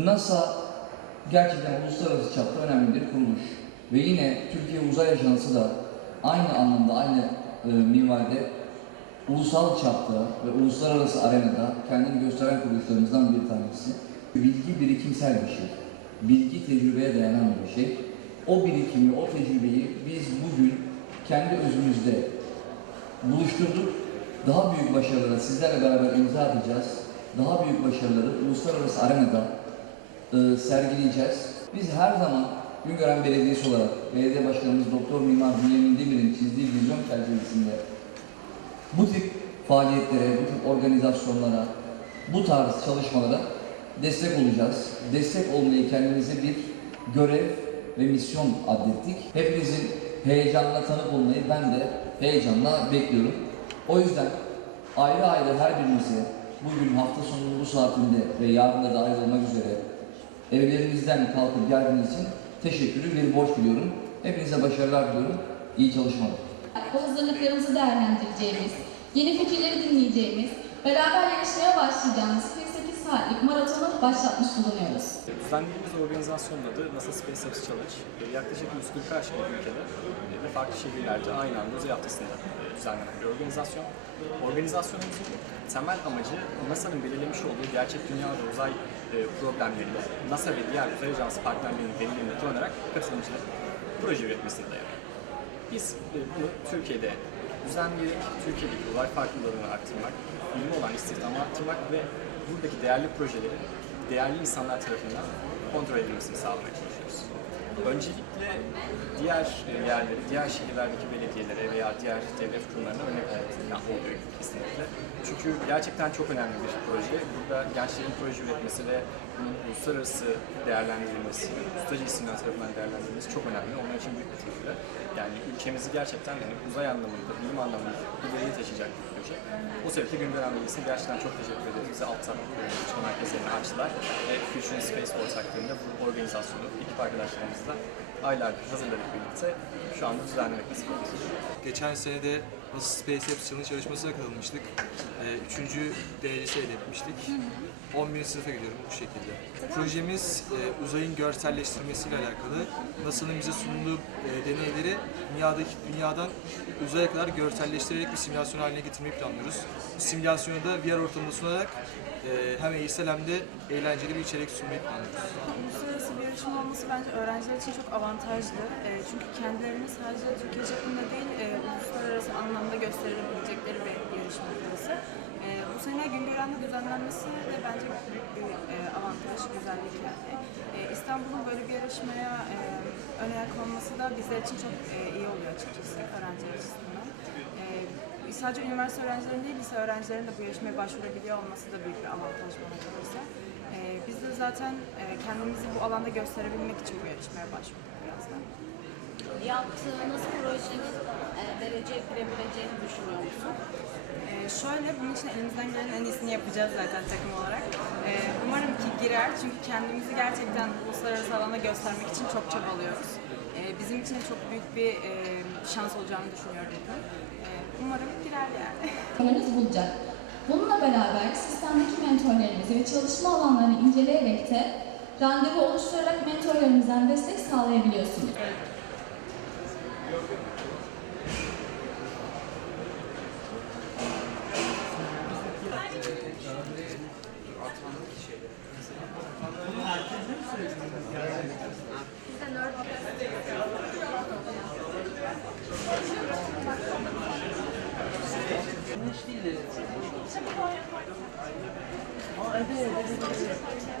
NASA gerçekten uluslararası çapta önemli bir kuruluş. Ve yine Türkiye Uzay Ajansı da aynı anlamda, aynı e, minvalde ulusal çapta ve uluslararası arenada kendini gösteren kuruluşlarımızdan bir tanesi. Bilgi birikimsel bir şey. Bilgi tecrübeye dayanan bir şey. O birikimi, o tecrübeyi biz bugün kendi özümüzde buluşturduk. Daha büyük başarılara sizlerle beraber imza atacağız. Daha büyük başarıları uluslararası arenada e, sergileyeceğiz. Biz her zaman Güngören Belediyesi olarak belediye başkanımız Doktor Mimar Bünyamin Demir'in çizdiği vizyon çerçevesinde bu tip faaliyetlere, bu tip organizasyonlara, bu tarz çalışmalara destek olacağız. Destek olmayı kendimize bir görev ve misyon adettik. Hepinizin heyecanla tanık olmayı ben de heyecanla bekliyorum. O yüzden ayrı ayrı her birinize bugün hafta sonunun bu saatinde ve yarın da dahil olmak üzere evlerinizden kalkıp geldiğiniz için teşekkürü bir borç biliyorum. Hepinize başarılar diliyorum. İyi çalışmalar. Bu hazırlıklarımızı değerlendireceğimiz, yeni fikirleri dinleyeceğimiz, beraber yarışmaya başlayacağımız 48 saatlik maratonu başlatmış bulunuyoruz. Düzenlediğimiz organizasyonun adı NASA Space Apps Challenge. E, Yaklaşık 140 aşkın ülkede e, ve farklı şehirlerde aynı anda uzay haftasında düzenlenen bir organizasyon. Organizasyonumuzun temel amacı NASA'nın belirlemiş olduğu gerçek dünya ve uzay e, problemleriyle NASA ve diğer uzay ajansı partnerlerinin verilerini kullanarak katılımcıların proje üretmesine dayanıyor. Biz e, bunu Türkiye'de düzenleyerek Türkiye'deki uzay farkındalığını arttırmak, bilimi olan istihdamı arttırmak ve buradaki değerli projelerin değerli insanlar tarafından kontrol edilmesini sağlamaya çalışıyoruz. Öncelikle diğer e, yerleri, diğer şehirlerdeki belediyelere veya diğer devlet kurumlarına örnek olmak oluyor kesinlikle. Çünkü gerçekten çok önemli bir proje. Burada gençlerin proje üretmesi ve bunun uluslararası değerlendirilmesi, ustacı isimler tarafından değerlendirilmesi çok önemli. Onlar için büyük bir tecrübe. Yani ülkemizi gerçekten yani uzay anlamında, bilim anlamında ileriye taşıyacak bir proje. O sebeple Güngören Belediyesi'ne gerçekten çok teşekkür ederiz. Bize alttan çalışma merkezlerini açtılar ve Future Space ortaklığında bu organizasyonu ekip arkadaşlarımızla aylardır hazırladık birlikte. Şu anda düzenlemek nasip. Geçen sene de NASA Space Apps Challenge yarışmasına katılmıştık. Ee, üçüncü derecesi elde etmiştik. 11. sınıfa gidiyorum bu şekilde. Projemiz e, uzayın görselleştirmesiyle alakalı. NASA'nın bize sunduğu e, deneyleri dünyadaki dünyadan uzaya kadar görselleştirerek bir simülasyon haline getirmeyi planlıyoruz. Bu simülasyonu da VR ortamında sunarak e, hem eğitsel hem de eğlenceli bir içerik sunmayı planlıyoruz. Uluslararası bir yarışma olması bence öğrenciler için çok avantajlı. E, çünkü kendilerini sadece Türkiye çapında e, uluslararası anlamda gösterebilecekleri bir yarışma burası. E, bu sene Güngören'de düzenlenmesi de bence büyük bir e, avantaj, güzellik yani. E, İstanbul'un böyle bir yarışmaya e, ön ayak da bizler için çok e, iyi oluyor açıkçası öğrenciler açısından. E, sadece üniversite öğrencilerinin değil, lise öğrencilerin de bu yarışmaya başvurabiliyor olması da büyük bir avantaj bana kalırsa. Ee, biz de zaten e, kendimizi bu alanda gösterebilmek için bu yarışmaya başvurduk. Yaptığınız projenin e, dereceye girebileceğini düşünüyor musun? Ee, şöyle, bunun için elimizden gelen en iyisini yapacağız zaten takım olarak. Ee, umarım ki girer çünkü kendimizi gerçekten uluslararası alanda göstermek için çok çabalıyoruz. Ee, bizim için çok büyük bir e, şans olacağını düşünüyorum. Ee, umarım girer yani. Mentorlarınız bulacak. Bununla beraber sistemdeki mentorlarımızı ve çalışma alanlarını inceleyerek de randevu oluşturarak mentorlarımızdan destek sağlayabiliyorsunuz. Evet.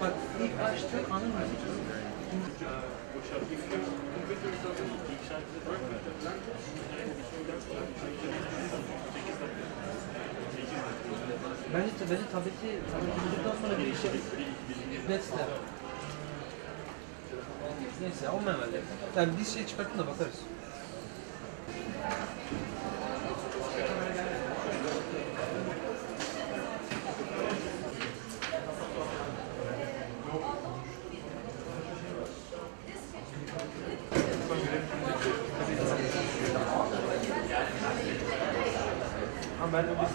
Bak ilk açtık anlamadım. Bence, bence tableti, tableti bulduktan sonra değişiriz. Neyse. Neyse, o memeli. Yani biz şey çıkartın da bakarız. Ha ben de bir